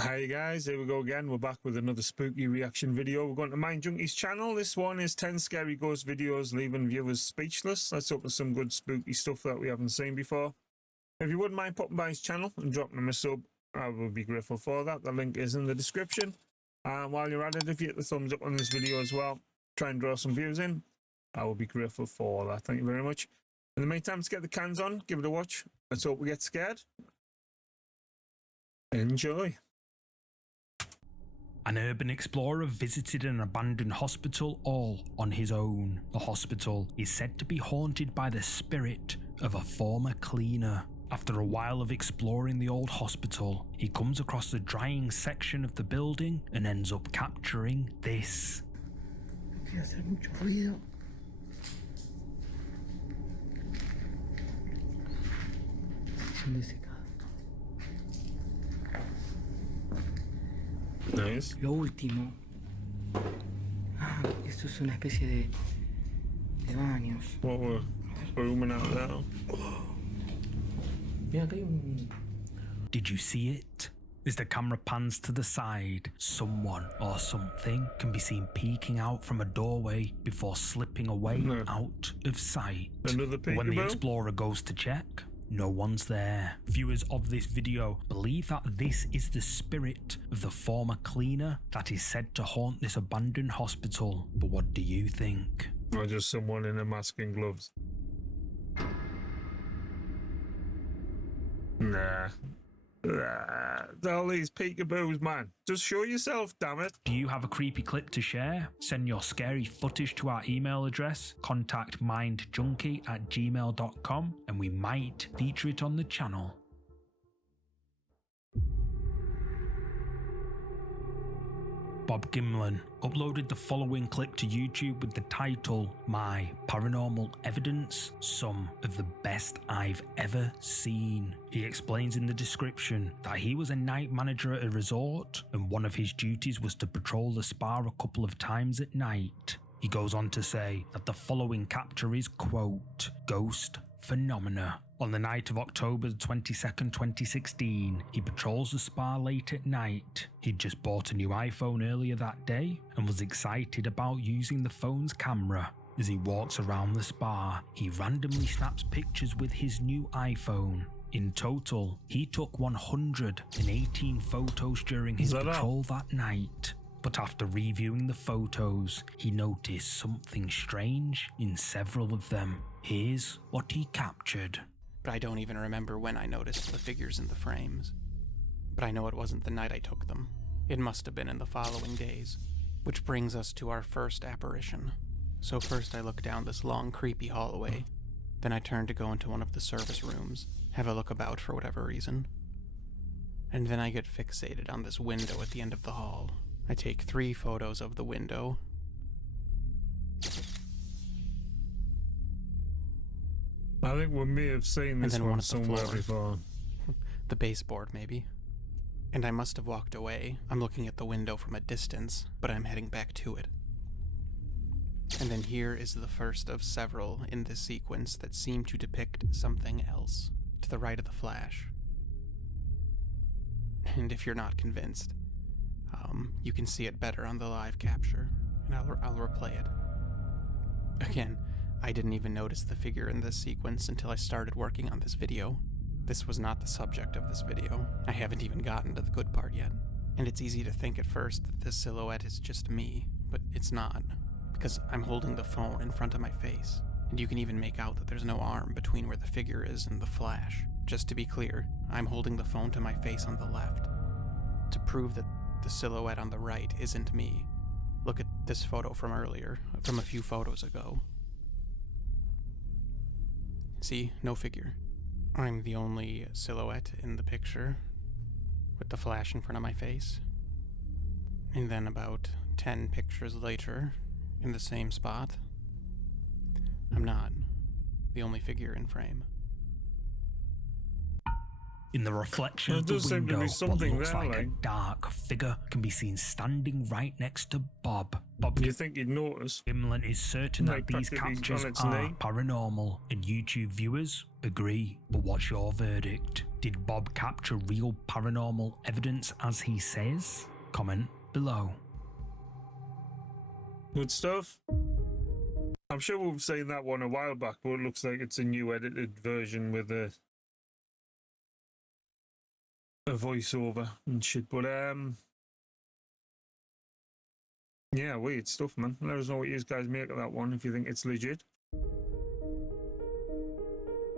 Hi guys, here we go again. We're back with another spooky reaction video. We're going to MINDJUNKIE's channel. This one is 10 scary ghost videos leaving viewers speechless. Let's open some good spooky stuff that we haven't seen before. If you wouldn't mind popping by his channel and dropping him a sub, I would be grateful for that. The link is in the description. And while you're at it, if you hit the thumbs up on this video as well, try and draw some views in, I will be grateful for that. Thank you very much. In the meantime, let's get the cans on, give it a watch. Let's hope we get scared. Enjoy. An urban explorer visited an abandoned hospital all on his own. The hospital is said to be haunted by the spirit of a former cleaner. After a while of exploring the old hospital, he comes across the drying section of the building and ends up capturing this. Nice. Lo último. Ah, esto es una especie de baños. What we're rooming out now. Mira, acá hay un... Did you see it? As the camera pans to the side, someone or something can be seen peeking out from a doorway before slipping away out of sight. Another When the peekaboo? explorer goes to check, no one's there. Viewers of this video believe that this is the spirit of the former cleaner that is said to haunt this abandoned hospital. But what do you think? Or just someone in a mask and gloves? Nah. All these peekaboos, man. Just show yourself, damn it. Do you have a creepy clip to share? Send your scary footage to our email address, contactmindjunkie@gmail.com, and we might feature it on the channel. Bob Gimlin uploaded the following clip to YouTube with the title, My Paranormal Evidence, Some of the Best I've Ever Seen. He explains in the description that he was a night manager at a resort and one of his duties was to patrol the spa a couple of times at night. He goes on to say that the following capture is, quote, ghost phenomena. On the night of October 22nd, 2016, he patrols the spa late at night. He'd just bought a new iPhone earlier that day and was excited about using the phone's camera. As he walks around the spa, he randomly snaps pictures with his new iPhone. In total, he took 118 photos during his patrol that night. But after reviewing the photos, he noticed something strange in several of them. Here's what he captured. But I don't even remember when I noticed the figures in the frames. But I know it wasn't the night I took them. It must have been in the following days. Which brings us to our first apparition. So first I look down this long, creepy hallway. Then I turn to go into one of the service rooms, have a look about for whatever reason. And then I get fixated on this window at the end of the hall. I take 3 photos of the window. I think we may have seen this one somewhere before. The baseboard, maybe. And I must have walked away. I'm looking at the window from a distance, but I'm heading back to it. And then here is the first of several in this sequence that seem to depict something else, to the right of the flash. And if you're not convinced, you can see it better on the live capture, and I'll replay it. Again, I didn't even notice the figure in this sequence until I started working on this video. This was not the subject of this video. I haven't even gotten to the good part yet. And it's easy to think at first that this silhouette is just me, but it's not, because I'm holding the phone in front of my face, and you can even make out that there's no arm between where the figure is and the flash. Just to be clear, I'm holding the phone to my face on the left. To prove that the silhouette on the right isn't me, look at this photo from earlier, from a few photos ago. See, no figure. I'm the only silhouette in the picture, with the flash in front of my face. And then about 10 pictures later, in the same spot, I'm not the only figure in frame. In the reflection of the window, what looks like a dark figure can be seen standing right next to Bob. Do you think you'd notice? Gimlin is certain that these captures are paranormal, and YouTube viewers agree. But what's your verdict? Did Bob capture real paranormal evidence as he says? Comment below. Good stuff. I'm sure we've seen that one a while back, but it looks like it's a new edited version with a voiceover and shit. But yeah, weird stuff, man. Let us know what you guys make of that one if you think it's legit.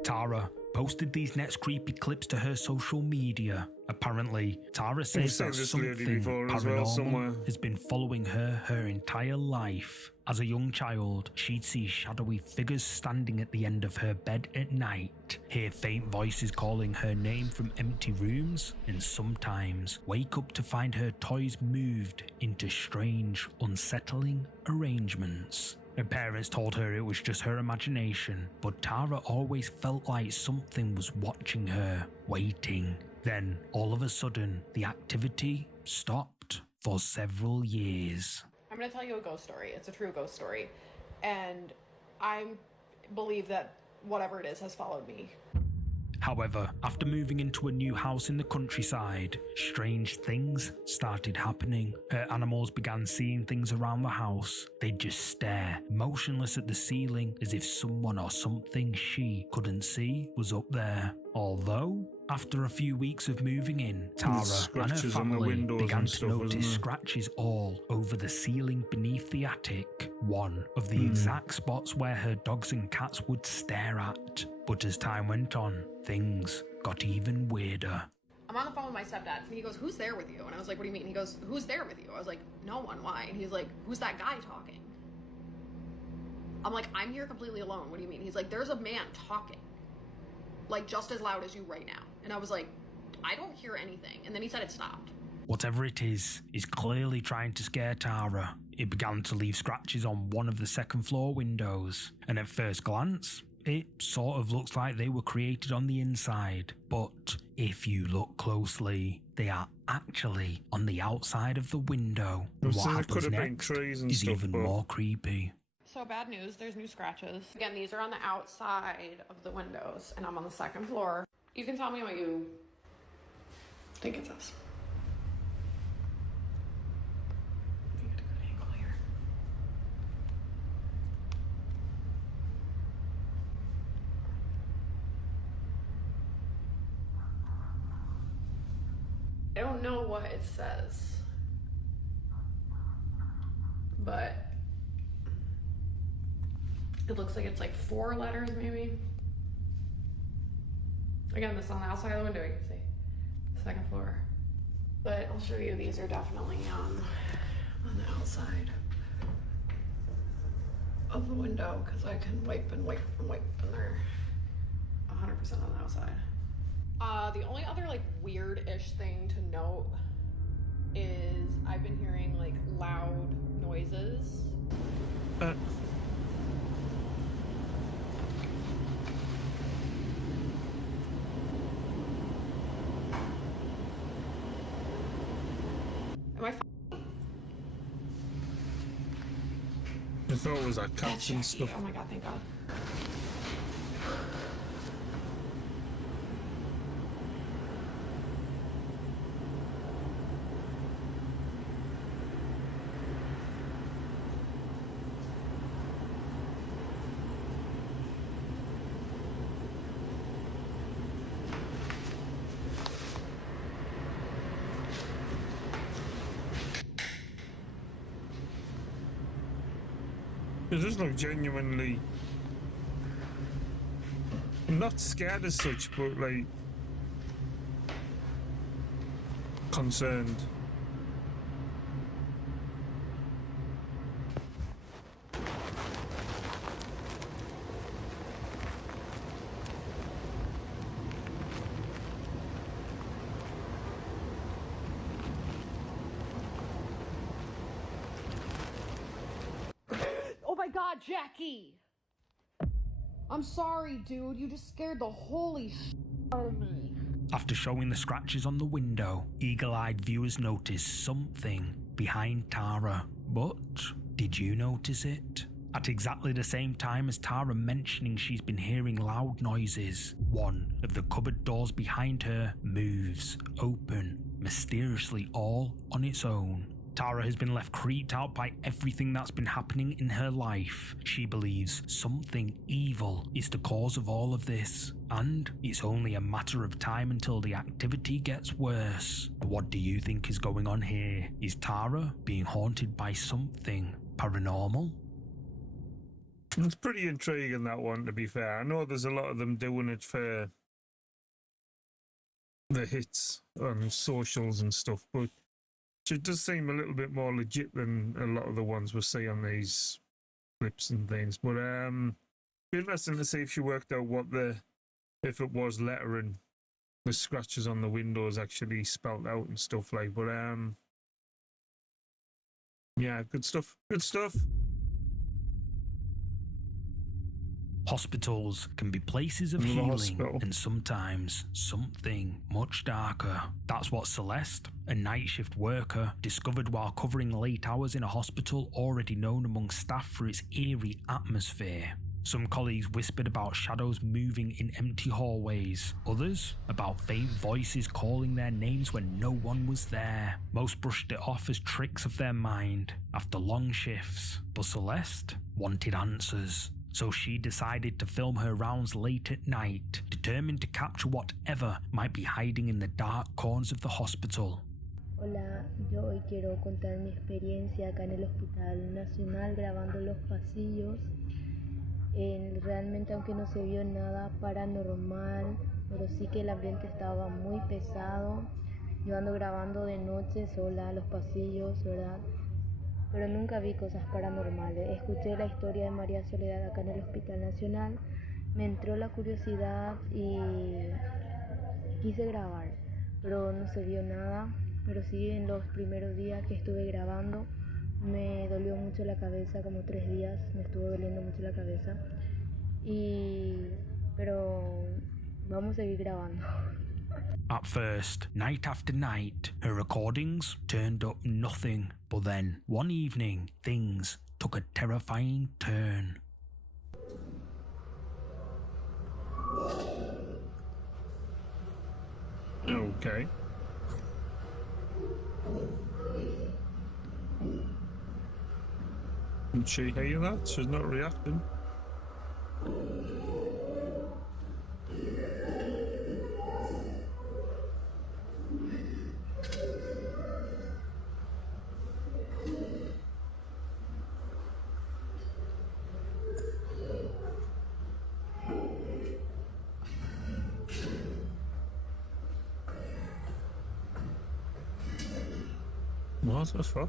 Tara posted these next creepy clips to her social media. Apparently, Tara says that something paranormal has been following her entire life. As a young child, she'd see shadowy figures standing at the end of her bed at night, hear faint voices calling her name from empty rooms, and sometimes wake up to find her toys moved into strange, unsettling arrangements. Her parents told her it was just her imagination, but Tara always felt like something was watching her, waiting. Then, all of a sudden, the activity stopped for several years. I'm going to tell you a ghost story. It's a true ghost story. And I believe that whatever it is has followed me. However, after moving into a new house in the countryside, strange things started happening. Her animals began seeing things around the house. They'd just stare, motionless at the ceiling, as if someone or something she couldn't see was up there. Although, after a few weeks of moving in, Tara and her family began to notice scratches all over the ceiling beneath the attic, one of the exact spots where her dogs and cats would stare at. But as time went on, things got even weirder. I'm on the phone with my stepdad, and he goes, "Who's there with you?" And I was like, "What do you mean?" He goes, "Who's there with you?" I was like, "No one, why?" And he's like, "Who's that guy talking?" I'm like, "I'm here completely alone. What do you mean?" He's like, "There's a man talking, like just as loud as you right now." And I was like, "I don't hear anything." And then he said it stopped. Whatever it is clearly trying to scare Tara. It began to leave scratches on one of the second floor windows, and at first glance, it sort of looks like they were created on the inside, but if you look closely, they are actually on the outside of the window. What happens next is even more creepy. So bad news, there's new scratches. Again, these are on the outside of the windows, and I'm on the second floor. You can tell me what you think it says. Let me get a good angle here. I don't know what it says, but it looks like it's like 4 letters maybe. Again, this is on the outside of the window, you can see. Second floor. But I'll show you, these are definitely on the outside of the window, because I can wipe and wipe and wipe, and they're 100% on the outside. The only other like weird-ish thing to note is I've been hearing like loud noises. Am I thought it was our cats and stuff. Oh my god, thank god. It does look genuinely not scared as such, but like concerned. God, Jackie! I'm sorry, dude. You just scared the holy shit out of me. After showing the scratches on the window, eagle-eyed viewers noticed something behind Tara. But did you notice it? At exactly the same time as Tara mentioning she's been hearing loud noises, one of the cupboard doors behind her moves open, mysteriously all on its own. Tara has been left creeped out by everything that's been happening in her life. She believes something evil is the cause of all of this, and it's only a matter of time until the activity gets worse. What do you think is going on here? Is Tara being haunted by something paranormal? It's pretty intriguing, that one, to be fair. I know there's a lot of them doing it for the hits on socials and stuff, but it does seem a little bit more legit than a lot of the ones we see on these clips and things. But be interesting to see if she worked out if it was lettering, the scratches on the windows actually spelt out and stuff like. But yeah, good stuff. Good stuff. Hospitals can be places of healing and sometimes something much darker. That's what Celeste, a night shift worker, discovered while covering late hours in a hospital already known among staff for its eerie atmosphere. Some colleagues whispered about shadows moving in empty hallways, others about faint voices calling their names when no one was there. Most brushed it off as tricks of their mind after long shifts, but Celeste wanted answers. So she decided to film her rounds late at night, determined to capture whatever might be hiding in the dark corners of the hospital. Hola, yo hoy quiero contar mi experiencia acá en el Hospital Nacional grabando los pasillos. Realmente, aunque no se vio nada paranormal, pero sí que el ambiente estaba muy pesado. Yo ando grabando de noche sola los pasillos, ¿verdad? Pero nunca vi cosas paranormales. Escuché la historia de María Soledad acá en el Hospital Nacional, me entró la curiosidad y quise grabar, pero no se vio nada. Pero sí, en los primeros días que estuve grabando me dolió mucho la cabeza, como 3 días me estuvo doliendo mucho la cabeza. Pero vamos a seguir grabando. At first, night after night, her recordings turned up nothing. But then, one evening, things took a terrifying turn. Okay. Did she hear that? She's not reacting. What the fuck?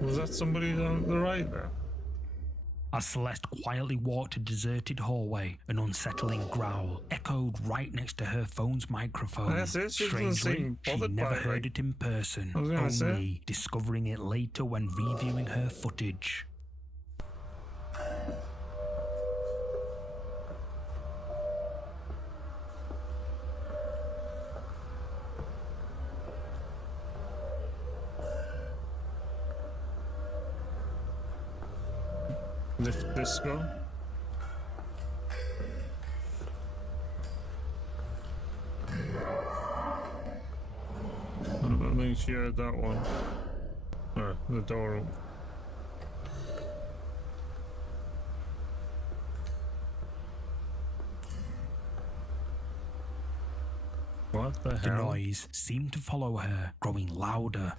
Was that somebody down the right there? As Celeste quietly walked a deserted hallway, an unsettling growl echoed right next to her phone's microphone. That's it. She doesn't Strangely, seem she bothered never by it, heard like- it in person, I was gonna say. only discovering it later when reviewing her footage. Lift this go. I don't think she heard that one. Oh, the door open. What the The hell? noise seemed to follow her, growing louder.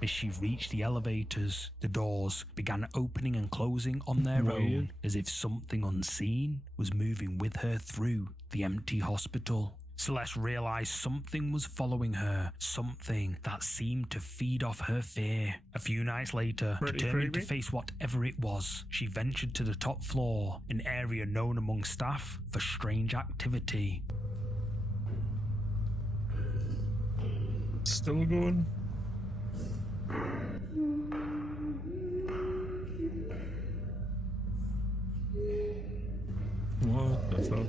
As she reached the elevators, the doors began opening and closing on their own, Weird. as if something unseen was moving with her through the empty hospital. Celeste realized something was following her, something that seemed to feed off her fear. A few nights later, Pretty determined to creepy. face whatever it was, she ventured to the top floor, an area known among staff for strange activity. Still going? What the fuck?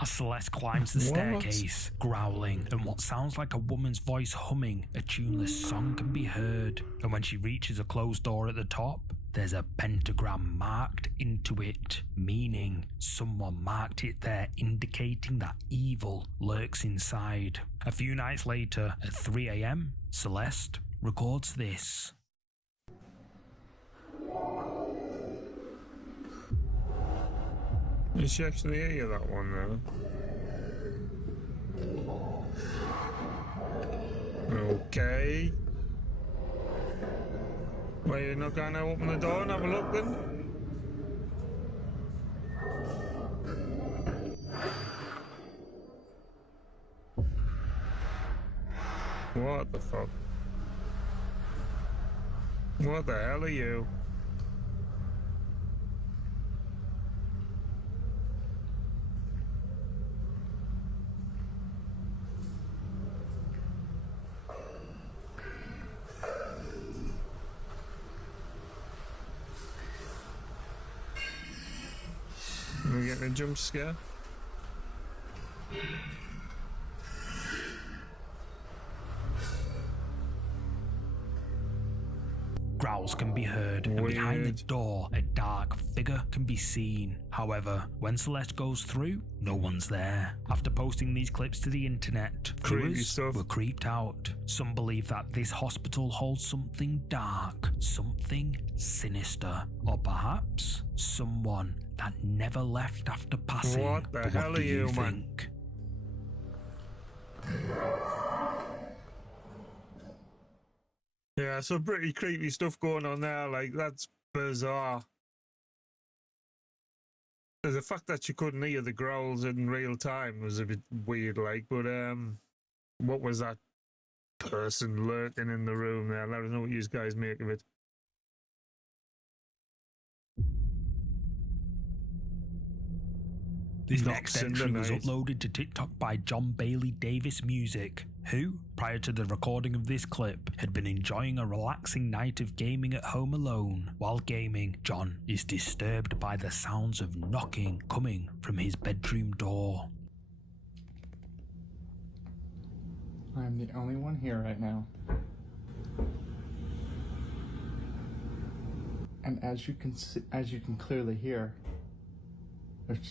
As Celeste climbs the What? staircase, growling, and what sounds like a woman's voice humming a tuneless song can be heard. And when she reaches a closed door at the top, there's a pentagram marked into it, meaning someone marked it there, indicating that evil lurks inside. A few nights later, at 3 AM, Celeste records this. Did she actually hear that one though? Okay. Well, you're not going to open the door and have a look then? What the fuck? What the hell are you? We getting a jump scare? Growls can be heard, and behind the Weird. door, a dark figure can be seen. However, when Celeste goes through, no one's there. After posting these clips to the internet, Creepy viewers stuff. were creeped out. Some believe that this hospital holds something dark, something sinister, or perhaps someone that never left after passing. What the But hell what are do you, man? think? Yeah, some pretty creepy stuff going on there. Like, that's bizarre. The fact that you couldn't hear the growls in real time was a bit weird, like, but what was that person lurking in the room there? Let us know what you guys make of it. This Not next entry was synchronized. uploaded to TikTok by John Bailey Davis Music, who, prior to the recording of this clip, had been enjoying a relaxing night of gaming at home alone. While gaming, John is disturbed by the sounds of knocking coming from his bedroom door. I'm the only one here right now. And as you can clearly hear,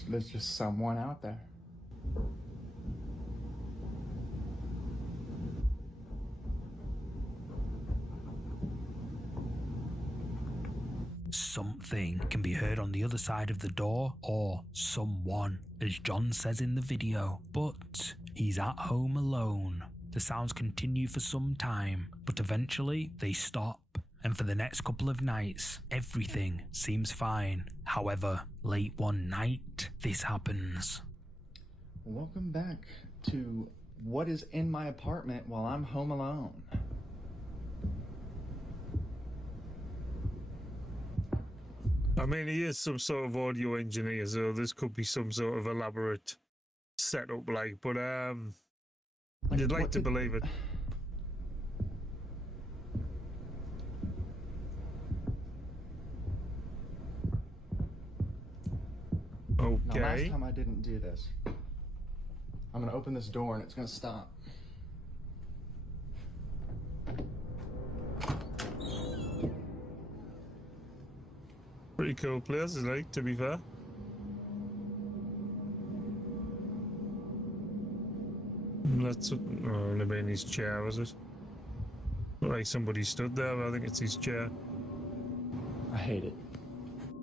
there's just someone out there. Something can be heard on the other side of the door, or someone, as John says in the video, but he's at home alone. The sounds continue for some time, but eventually they stop, and for the next couple of nights, everything seems fine. However, late one night, this happens. Welcome back to what is in my apartment while I'm home alone. I mean, he is some sort of audio engineer, so this could be some sort of elaborate setup, like, but you'd like what to did- believe it. Now, last Okay. time I didn't do this. I'm gonna open this door and it's gonna stop. Pretty cool place, like, to be fair. That's maybe in his chair, was it? Looked like somebody stood there, but I think it's his chair. I hate it.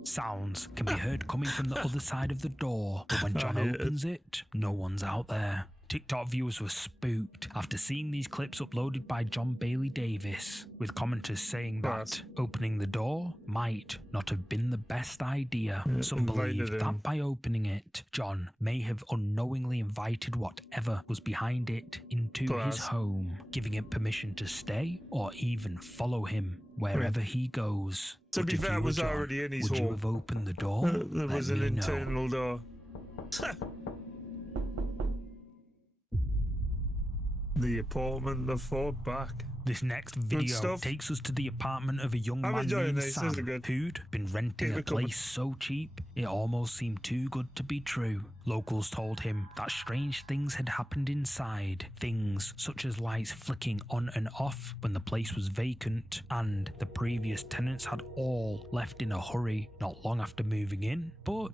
Sounds can be heard coming from the other side of the door, but when John I hate it. opens it, no one's out there. TikTok viewers were spooked after seeing these clips uploaded by John Bailey Davis, with commenters saying that opening the door might not have been the best idea. Some believe that by opening it, John may have unknowingly invited whatever was behind it into his home, giving it permission to stay or even follow him wherever he goes. To be fair, it was already in his home. Would you have opened the door? There was an internal door. The apartment, the fought back. This next video takes us to the apartment of a young man named Sam who'd been renting a place so cheap it almost seemed too good to be true. Locals told him that strange things had happened inside, things such as lights flicking on and off when the place was vacant, and the previous tenants had all left in a hurry not long after moving in. But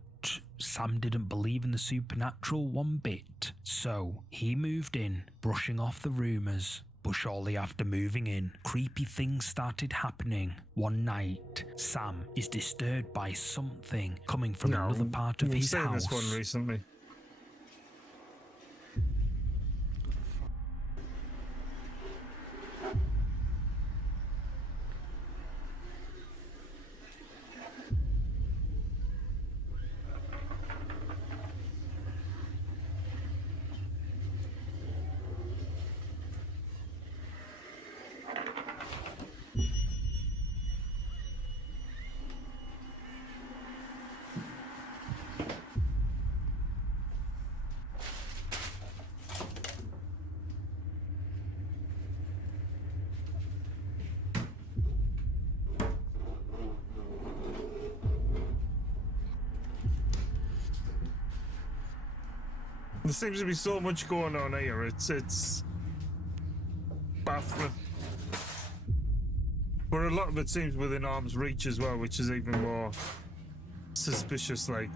Sam didn't believe in the supernatural one bit, so he moved in, brushing off the rumours. But shortly after moving in, creepy things started happening. One night, Sam is disturbed by something coming from another part of his house. I've seen this one recently. There seems to be so much going on here. It's baffling. But a lot of it seems within arm's reach as well, which is even more suspicious, like.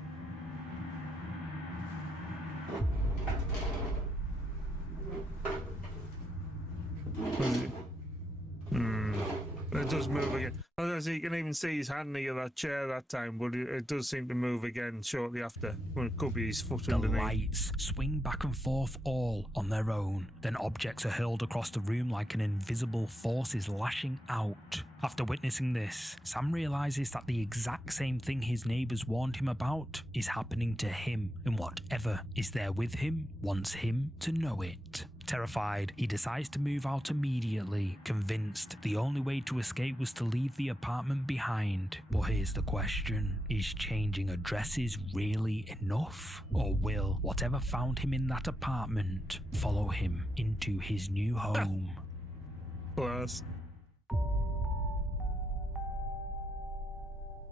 It does move again. As you can even see his hand near that chair that time, but it does seem to move again shortly after. Well, it could be his foot underneath. The lights swing back and forth all on their own. Then objects are hurled across the room like an invisible force is lashing out. After witnessing this, Sam realizes that the exact same thing his neighbors warned him about is happening to him, and whatever is there with him wants him to know it. Terrified, he decides to move out immediately, convinced the only way to escape was to leave the apartment behind. But here's the question: is changing addresses really enough? Or will whatever found him in that apartment follow him into his new home? Plus.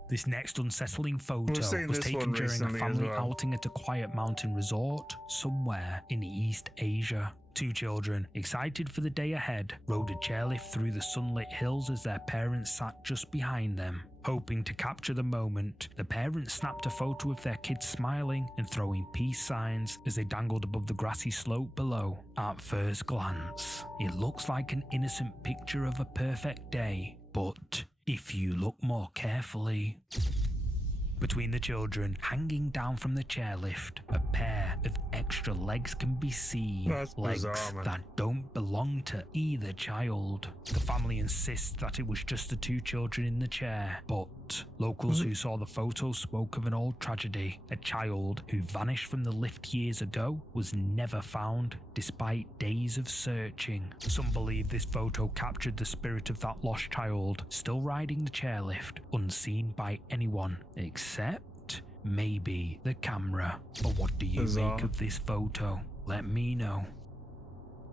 This next unsettling photo was taken during a family outing at a quiet mountain resort somewhere in East Asia. Two children, excited for the day ahead, rode a chairlift through the sunlit hills as their parents sat just behind them. Hoping to capture the moment, the parents snapped a photo of their kids smiling and throwing peace signs as they dangled above the grassy slope below. At first glance, it looks like an innocent picture of a perfect day, but if you look more carefully, between the children, hanging down from the chairlift, a pair of extra legs can be seen. That's legs bizarre, that don't belong to either child. The family insists that it was just the two children in the chair, but locals who saw the photo spoke of an old tragedy. A child who vanished from the lift years ago was never found despite days of searching. Some believe this photo captured the spirit of that lost child, still riding the chairlift, unseen by anyone except maybe the camera. But what do you make of this photo? Let me know.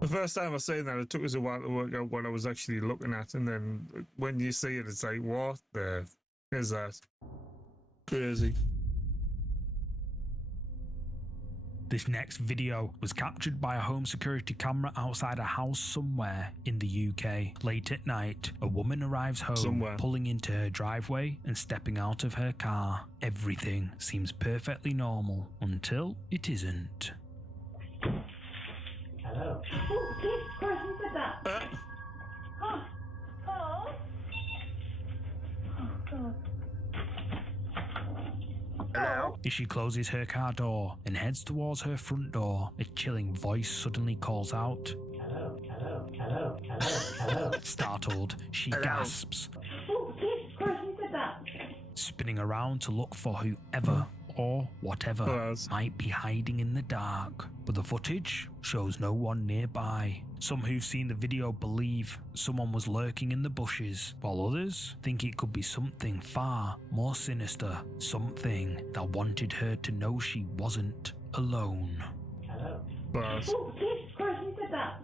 The first time I seen that, it took us a while to work out what I was actually looking at, and then when you see it, it's like, what the f is that? Crazy. This next video was captured by a home security camera outside a house somewhere in the UK. Late at night, a woman arrives home, pulling into her driveway and stepping out of her car. Everything seems perfectly normal until it isn't. Hello. Oh, yes, of course, who said that? Oh. Oh, God. Hello? As she closes her car door and heads towards her front door, a chilling voice suddenly calls out. Hello, hello, hello, hello, hello. Startled, she gasps, Oh, Jesus Christ, who said that? spinning around to look for whoever or whatever Yes. might be hiding in the dark. But the footage shows no one nearby. Some who've seen the video believe someone was lurking in the bushes, while others think it could be something far more sinister, something that wanted her to know she wasn't alone. Hello. But Oh, Jesus Christ, who said that?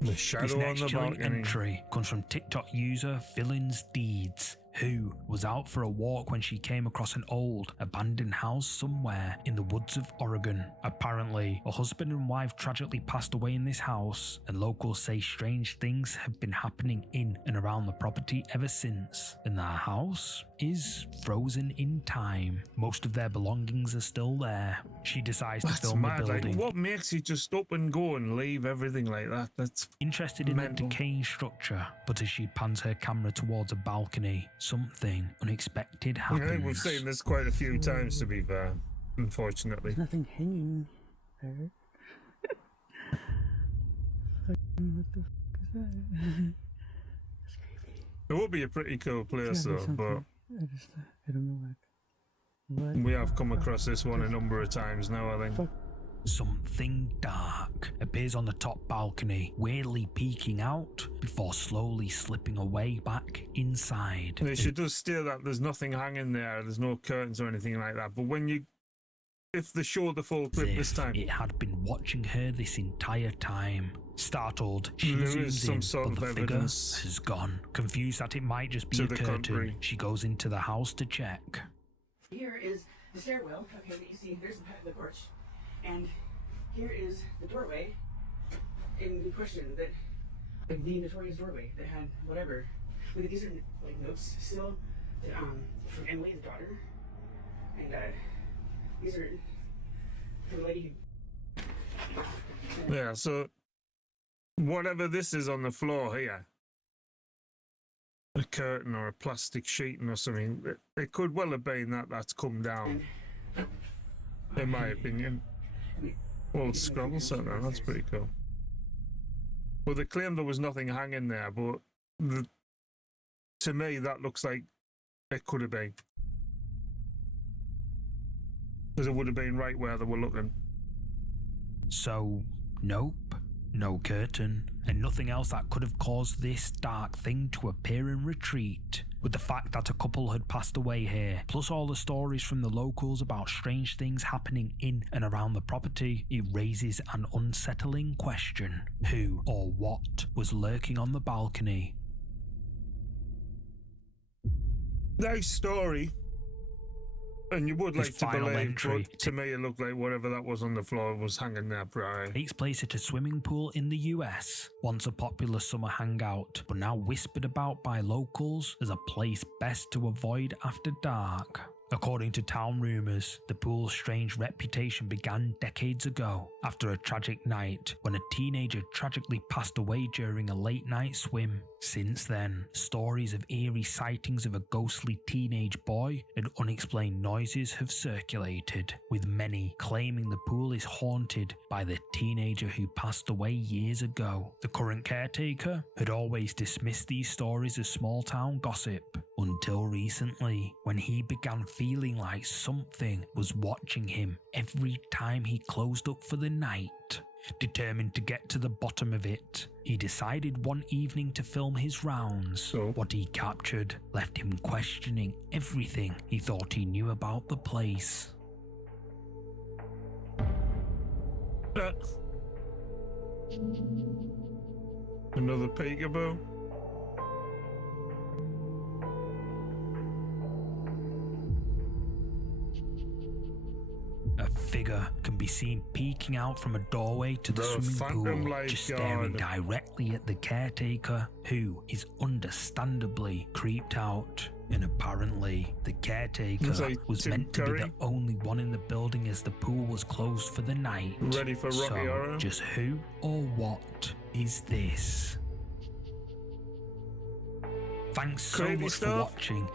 the This shadow on next the chilling balcony. entry comes from TikTok user Villains Deeds, who was out for a walk when she came across an old, abandoned house somewhere in the woods of Oregon. Apparently, a husband and wife tragically passed away in this house, and locals say strange things have been happening in and around the property ever since, and their house is frozen in time. Most of their belongings are still there. She decides to That's film mad. the Like, building. what makes you just up and go and leave everything like that? That's Interested in mental. the decaying structure, but as she pans her camera towards a balcony, something unexpected I happens. think we've seen this quite a few times, to be fair. Unfortunately, Nothing hanging there. What the fuck is that? That's creepy. it would be a pretty cool place, Gotta be though. But something. I don't know what. we have come across this one a number of times now, I think. Fuck. Something dark appears on the top balcony, weirdly peeking out before slowly slipping away back inside. And she does steer that there's nothing hanging there, there's no curtains or anything like that. But if they show the full clip As this if time, it had been watching her this entire time. Startled, she There zooms is some in, sort but of the figure evidence has gone. Confused that it might just be to a the curtain, contrary. she goes into the house to check. Here is the stairwell. Okay, that you see, there's the porch. And here is the doorway in the question that, like, the notorious doorway that had whatever. Like, these are, like, notes still that, from Emily, the daughter. And, these are from the lady who... yeah. So whatever this is on the floor here, a curtain or a plastic sheeting or something, it could well have been that's come down, in my opinion. Well, Scrabble set there, that's pretty cool. Well, they claim there was nothing hanging there, but to me, that looks like it could have been. Because it would have been right where they were looking. So, nope, no curtain, and nothing else that could have caused this dark thing to appear and retreat. With the fact that a couple had passed away here, plus all the stories from the locals about strange things happening in and around the property, it raises an unsettling question. Who or what was lurking on the balcony? Nice story. And you would His like to final believe, entry. but to me it looked like whatever that was on the floor was hanging there prior. Takes place at a swimming pool in the US, once a popular summer hangout, but now whispered about by locals as a place best to avoid after dark. According to town rumours, the pool's strange reputation began decades ago after a tragic night when a teenager tragically passed away during a late night swim. Since then, stories of eerie sightings of a ghostly teenage boy and unexplained noises have circulated, with many claiming the pool is haunted by the teenager who passed away years ago. The current caretaker had always dismissed these stories as small town gossip, until recently, when he began feeling like something was watching him every time he closed up for the night. Determined to get to the bottom of it, he decided one evening to film his rounds. So? What he captured left him questioning everything he thought he knew about the place. Another peekaboo. A figure can be seen peeking out from a doorway to the The swimming phantom pool, just lifeguard. staring directly at the caretaker, who is understandably creeped out. And apparently, the caretaker It's like was Tim meant to be Curry. the only one in the building as the pool was closed for the night. Ready for Rocky So, Horror? just who or what is this? Thanks so Creepy much stuff. for watching.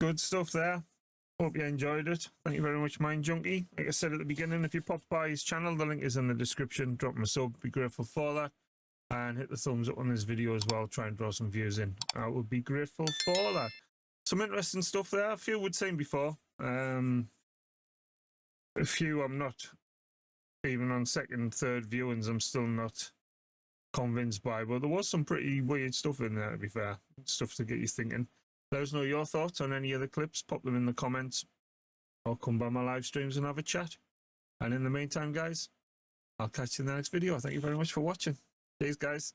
Good stuff there. Hope you enjoyed it. Thank you very much, Mind Junkie. Like I said at the beginning, if you pop by his channel, the link is in the description. Drop him a sub. Be grateful for that. And hit the thumbs up on this video as well. Try and draw some views in. I would be grateful for that. Some interesting stuff there. A few we'd seen before. A few I'm not. Even on second, third viewings, I'm still not convinced by. But there was some pretty weird stuff in there, to be fair. Stuff to get you thinking. Let us know your thoughts on any of the clips. Pop them in the comments. Or come by my live streams and have a chat. And in the meantime, guys, I'll catch you in the next video. Thank you very much for watching. Cheers, guys.